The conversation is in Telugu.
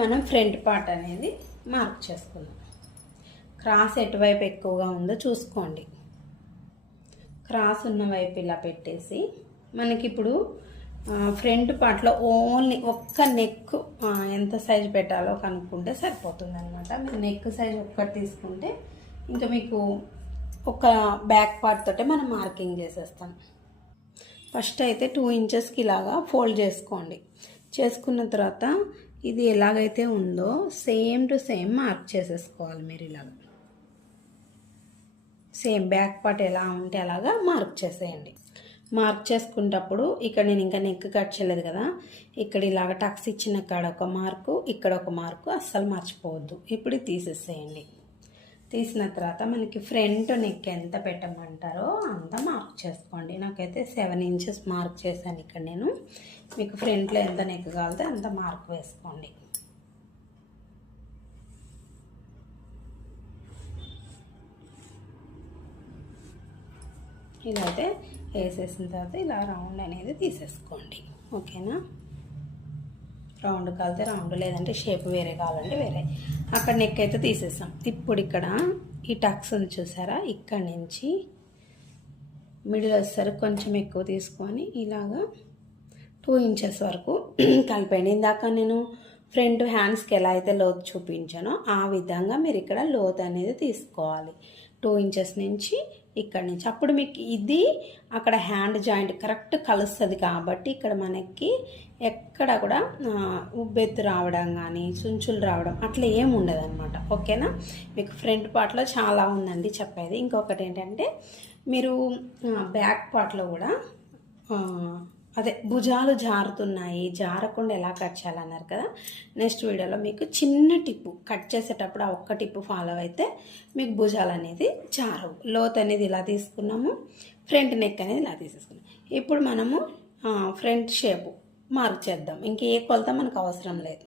మనం ఫ్రంట్ పార్ట్ అనేది మార్క్ చేసుకుందాం. క్రాస్ ఎటువైపు ఎక్కువగా ఉందో చూసుకోండి. క్రాస్ ఉన్న వైపు ఇలా పెట్టేసి మనకి ఇప్పుడు ఫ్రంట్ పార్ట్లో ఓన్లీ ఒక్క నెక్ ఎంత సైజు పెట్టాలో కనుక్కుంటే సరిపోతుంది అనమాట మీరు నెక్ సైజ్ ఒక్కటి తీసుకుంటే ఇంకా మీకు ఒక బ్యాక్ పార్ట్ తోటే మనం మార్కింగ్ చేసేస్తాం. ఫస్ట్ అయితే టూ ఇంచెస్కి ఇలాగా ఫోల్డ్ చేసుకోండి. చేసుకున్న తర్వాత ఇది ఎలాగైతే ఉందో సేమ్ టు సేమ్ మార్క్ చేసేసుకోవాలి మీరు ఇలాగ. సేమ్ బ్యాక్ పార్ట్ ఎలా ఉంటే అలాగా మార్క్ చేసేయండి. మార్క్ చేసుకునేటప్పుడు ఇక్కడ నేను ఇంకా నెక్ కట్ చేయలేదు కదా ఇక్కడ ఇలాగ టక్స్ ఇచ్చిన కాడ ఒక మార్కు ఇక్కడ ఒక మార్కు అస్సలు మర్చిపోవద్దు. ఇప్పుడు తీసేసేయండి. తీసిన తర్వాత మనకి ఫ్రంట్ నెక్ ఎంత పెట్టమంటారో అంత మార్క్ చేసుకోండి. నాకైతే సెవెన్ ఇంచెస్ మార్క్ చేశాను ఇక్కడ నేను. మీకు ఫ్రంట్లో ఎంత నెక్ కావాలితే అంత మార్క్ వేసుకోండి. ఇలా అయితే వేసేసిన తర్వాత ఇలా రౌండ్ అనేది తీసేసుకోండి. ఓకేనా? రౌండ్ కాలితే రౌండ్ లేదంటే షేప్ వేరే కావాలంటే వేరే. అక్కడ నెక్ అయితే తీసేసాం. ఇప్పుడు ఇక్కడ ఈ టక్స్ ఉంది చూసారా? ఇక్కడ నుంచి మిడిల్ వస్తారు. కొంచెం ఎక్కువ తీసుకొని ఇలాగా టూ ఇంచెస్ వరకు కలిపండి ఇందాక నేను ఫ్రంట్ హ్యాండ్స్కి ఎలా అయితే లోతు చూపించానో ఆ విధంగా మీరు ఇక్కడ లోతు అనేది తీసుకోవాలి. టూ ఇంచెస్ నుంచి ఇక్కడ నుంచి. అప్పుడు మీకు ఇది అక్కడ హ్యాండ్ జాయింట్ కరెక్ట్ కలుస్తుంది కాబట్టి ఇక్కడ మనకి ఎక్కడ కూడా ఉబ్బెత్తు రావడం కానీ చుంచులు రావడం అట్లా ఏమి ఉండదు అనమాట ఓకేనా? మీకు ఫ్రంట్ పార్ట్లో చాలా ఉందండి చెప్పేది. ఇంకొకటి ఏంటంటే మీరు బ్యాక్ పార్ట్లో కూడా అదే భుజాలు జారుతున్నాయి జారకుండా ఎలా కట్ చేయాలన్నారు కదా? నెక్స్ట్ వీడియోలో మీకు చిన్న టిప్పు కట్ చేసేటప్పుడు ఆ ఒక్క టిప్పు ఫాలో అయితే మీకు భుజాలు అనేది జారవు. లోత్ అనేది ఇలా తీసుకున్నాము ఫ్రంట్ నెక్ అనేది ఇలా తీసేసుకున్నాం. ఇప్పుడు మనము ఫ్రంట్ షేపు మార్క్ చేద్దాం. ఇంకే కొలత మనకు అవసరం లేదు.